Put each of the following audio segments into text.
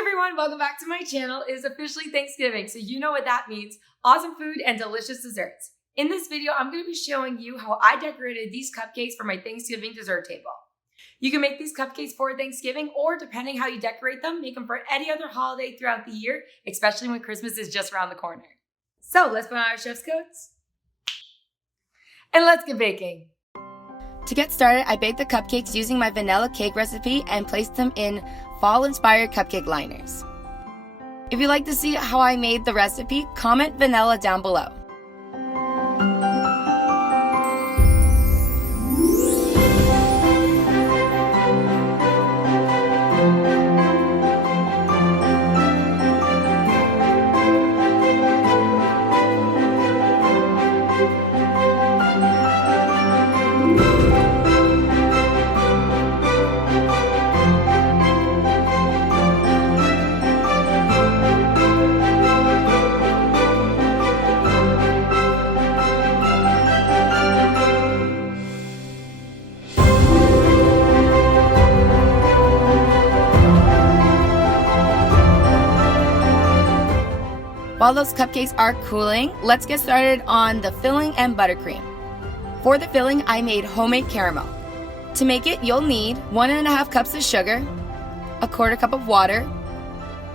everyone, welcome back to my channel. It is officially Thanksgiving, so you know what that means. Awesome food and delicious desserts. In this video, I'm going to be showing you how I decorated these cupcakes for my Thanksgiving dessert table. You can make these cupcakes for Thanksgiving, or depending how you decorate them, make them for any other holiday throughout the year, especially when Christmas is just around the corner. So let's put on our chef's coats and let's get baking. To get started, I baked the cupcakes using my vanilla cake recipe and placed them in fall-inspired cupcake liners. If you'd like to see how I made the recipe, comment vanilla down below. While those cupcakes are cooling, let's get started on the filling and buttercream. For the filling, I made homemade caramel. To make it, you'll need 1.5 cups of sugar, 1/4 cup of water,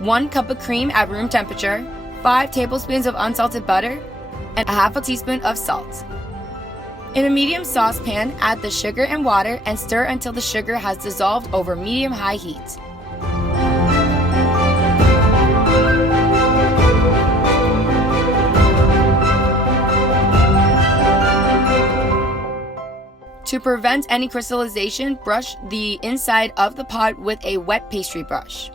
1 cup of cream at room temperature, 5 tablespoons of unsalted butter, and 1/2 teaspoon of salt. In a medium saucepan, add the sugar and water and stir until the sugar has dissolved over medium-high heat. To prevent any crystallization, brush the inside of the pot with a wet pastry brush.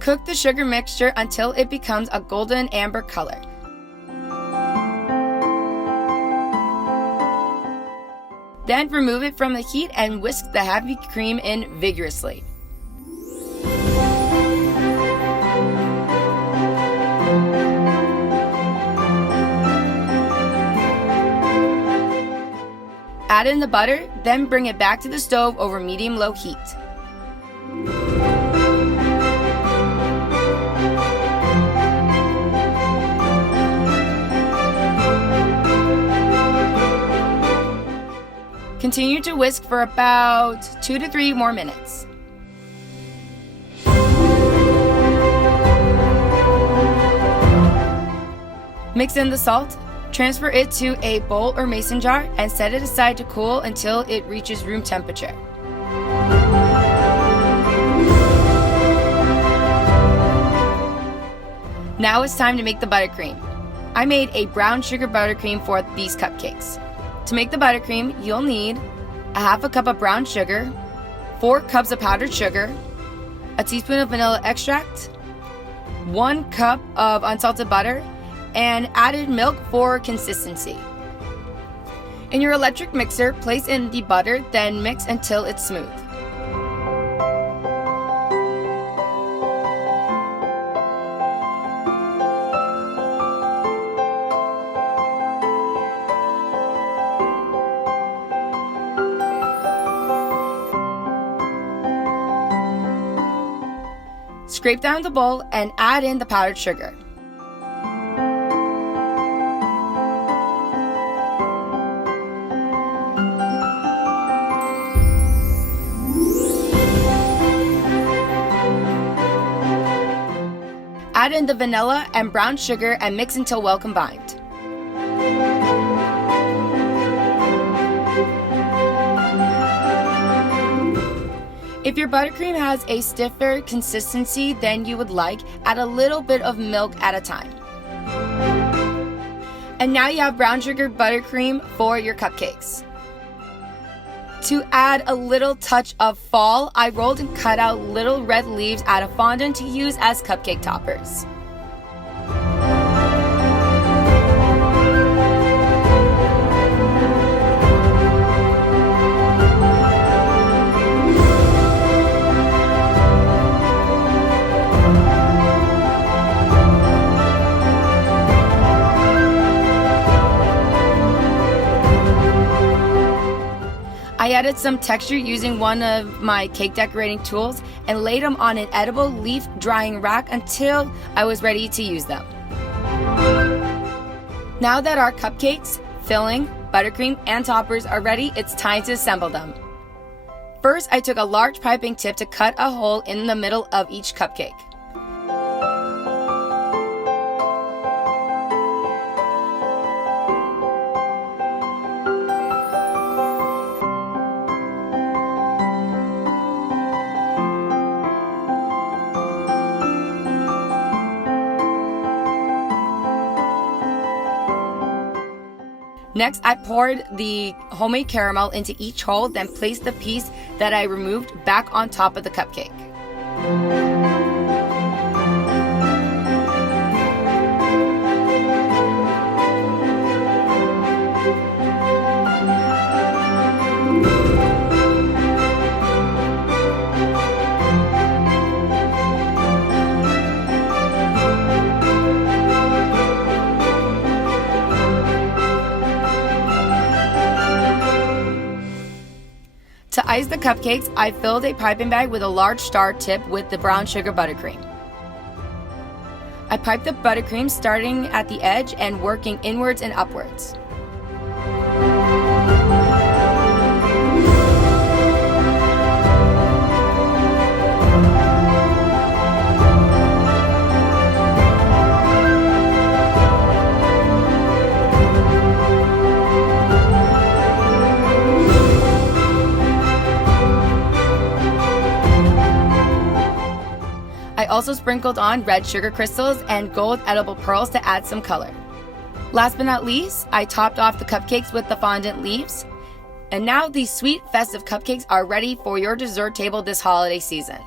Cook the sugar mixture until it becomes a golden amber color. Then remove it from the heat and whisk the heavy cream in vigorously. Add in the butter, then bring it back to the stove over medium-low heat. Continue to whisk for about 2 to 3 more minutes. Mix in the salt. Transfer it to a bowl or mason jar and set it aside to cool until it reaches room temperature. Now it's time to make the buttercream. I made a brown sugar buttercream for these cupcakes. To make the buttercream, you'll need 1/2 cup of brown sugar, 4 cups of powdered sugar, a teaspoon of vanilla extract, 1 cup of unsalted butter, and added milk for consistency. In your electric mixer, place in the butter, then mix until it's smooth. Scrape down the bowl and add in the powdered sugar. Add in the vanilla and brown sugar and mix until well combined. If your buttercream has a stiffer consistency than you would like, add a little bit of milk at a time. And now you have brown sugar buttercream for your cupcakes. To add a little touch of fall, I rolled and cut out little red leaves out of fondant to use as cupcake toppers. I added some texture using one of my cake decorating tools and laid them on an edible leaf drying rack until I was ready to use them. Now that our cupcakes, filling, buttercream, and toppers are ready, it's time to assemble them. First, I took a large piping tip to cut a hole in the middle of each cupcake. Next, I poured the homemade caramel into each hole, then placed the piece that I removed back on top of the cupcake. To ice the cupcakes, I filled a piping bag with a large star tip with the brown sugar buttercream. I piped the buttercream starting at the edge and working inwards and upwards. I also sprinkled on red sugar crystals and gold edible pearls to add some color. Last but not least, I topped off the cupcakes with the fondant leaves. And now these sweet festive cupcakes are ready for your dessert table this holiday season.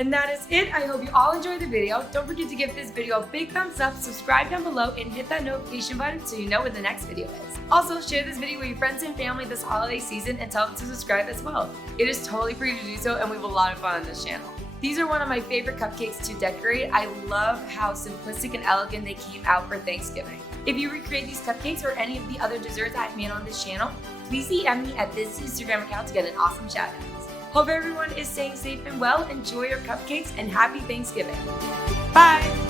And that is it. I hope you all enjoyed the video. Don't forget to give this video a big thumbs up, subscribe down below, and hit that notification button so you know when the next video is. Also, share this video with your friends and family this holiday season and tell them to subscribe as well. It is totally free to do so, and we have a lot of fun on this channel. These are one of my favorite cupcakes to decorate. I love how simplistic and elegant they came out for Thanksgiving. If you recreate these cupcakes or any of the other desserts I've made on this channel, please DM me at this Instagram account to get an awesome shout out. Hope everyone is staying safe and well. Enjoy your cupcakes and happy Thanksgiving. Bye!